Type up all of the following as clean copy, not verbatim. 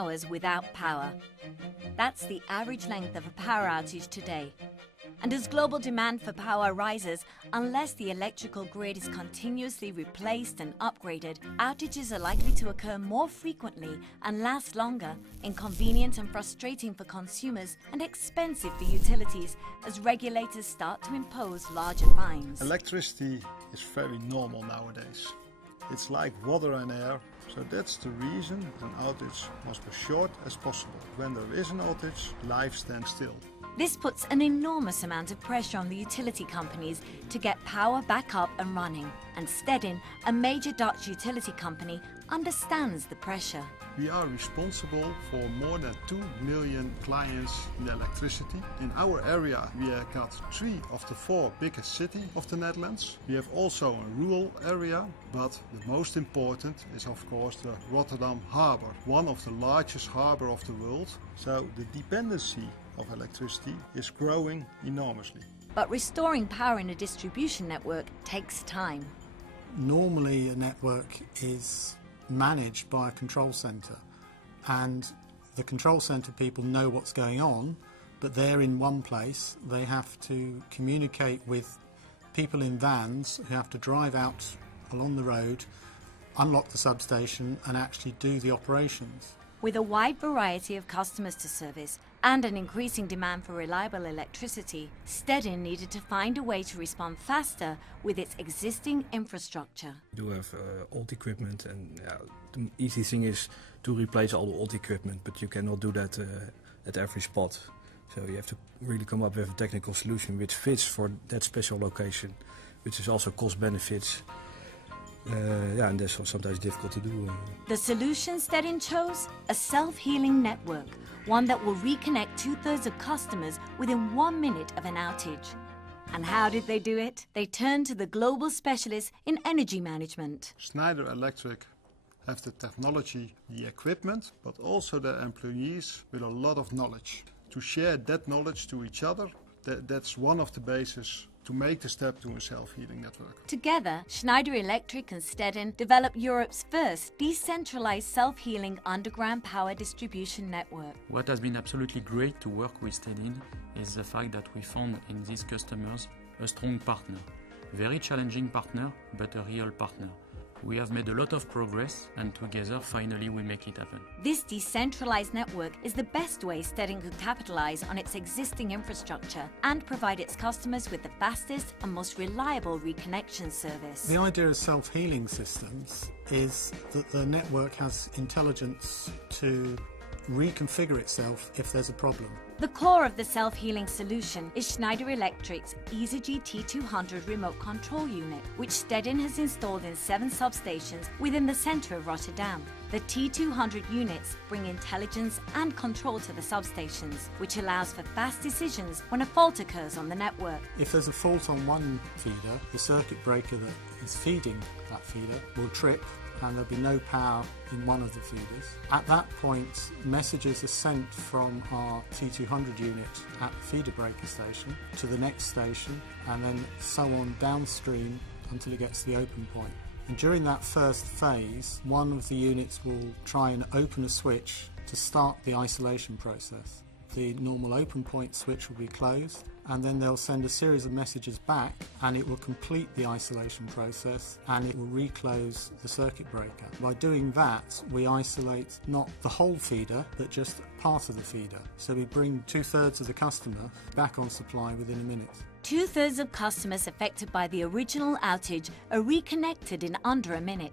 hours without power. That's the average length of a power outage today. And as global demand for power rises, unless the electrical grid is continuously replaced and upgraded, outages are likely to occur more frequently and last longer, inconvenient and frustrating for consumers and expensive for utilities as regulators start to impose larger fines. Electricity is very normal nowadays. It's like water and air, so that's the reason an outage must be short as possible. When there is an outage, life stands still. This puts an enormous amount of pressure on the utility companies to get power back up and running. And Stedin, a major Dutch utility company, understands the pressure. We are responsible for more than 2 million clients in electricity. In our area we have got 3 of the 4 biggest cities of the Netherlands. We have also a rural area, but the most important is of course the Rotterdam harbour, one of the largest harbours of the world. So the dependency of electricity is growing enormously. But restoring power in a distribution network takes time. Normally a network is managed by a control centre, and the control centre people know what's going on, but they're in one place. They have to communicate with people in vans who have to drive out along the road, unlock the substation and actually do the operations. With a wide variety of customers to service and an increasing demand for reliable electricity, Stedin needed to find a way to respond faster with its existing infrastructure. We do have old equipment, and the easy thing is to replace all the old equipment, but you cannot do that at every spot. So you have to really come up with a technical solution which fits for that special location, which is also cost benefits. And that's sometimes difficult to do. The solution Stedin chose? A self-healing network, one that will reconnect 2/3 of customers within 1 minute of an outage. And how did they do it? They turned to the global specialists in energy management. Schneider Electric have the technology, the equipment, but also their employees with a lot of knowledge. To share that knowledge to each other, that's one of the bases to make the step to a self-healing network. Together, Schneider Electric and Stedin developed Europe's first decentralized self-healing underground power distribution network. What has been absolutely great to work with Stedin is the fact that we found in these customers a strong partner. Very challenging partner, but a real partner. We have made a lot of progress, and together finally we make it happen. This decentralized network is the best way Stedin could capitalize on its existing infrastructure and provide its customers with the fastest and most reliable reconnection service. The idea of self-healing systems is that the network has intelligence to reconfigure itself if there's a problem. The core of the self-healing solution is Schneider Electric's EasyG T200 remote control unit, which Stedin has installed in 7 substations within the centre of Rotterdam. The T200 units bring intelligence and control to the substations, which allows for fast decisions when a fault occurs on the network. If there's a fault on one feeder, the circuit breaker that is feeding that feeder will trip and there'll be no power in one of the feeders. At that point, messages are sent from our T200 unit at the feeder breaker station to the next station, and then so on downstream until it gets to the open point. And during that first phase, one of the units will try and open a switch to start the isolation process. The normal open point switch will be closed, and then they'll send a series of messages back, and it will complete the isolation process and it will reclose the circuit breaker. By doing that, we isolate not the whole feeder but just part of the feeder. So we bring 2/3 of the customer back on supply within a minute. 2/3 of customers affected by the original outage are reconnected in under a minute.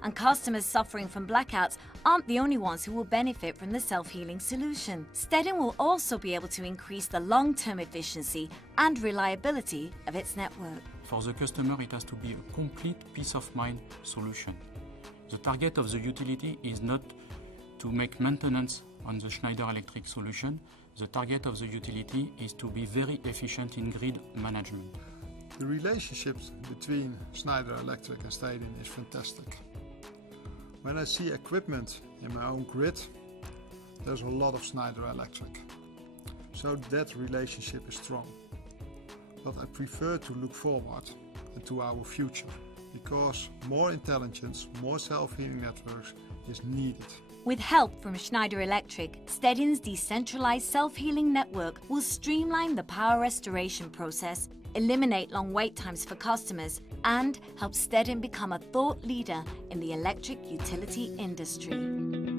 And customers suffering from blackouts aren't the only ones who will benefit from the self-healing solution. Stedin will also be able to increase the long-term efficiency and reliability of its network. For the customer, it has to be a complete peace of mind solution. The target of the utility is not to make maintenance on the Schneider Electric solution. The target of the utility is to be very efficient in grid management. The relationship between Schneider Electric and Stedin is fantastic. When I see equipment in my own grid, there's a lot of Schneider Electric. So that relationship is strong. But I prefer to look forward and to our future, because more intelligence, more self-healing networks is needed. With help from Schneider Electric, Stedin's decentralized self-healing network will streamline the power restoration process, eliminate long wait times for customers, and help Stedin become a thought leader in the electric utility industry.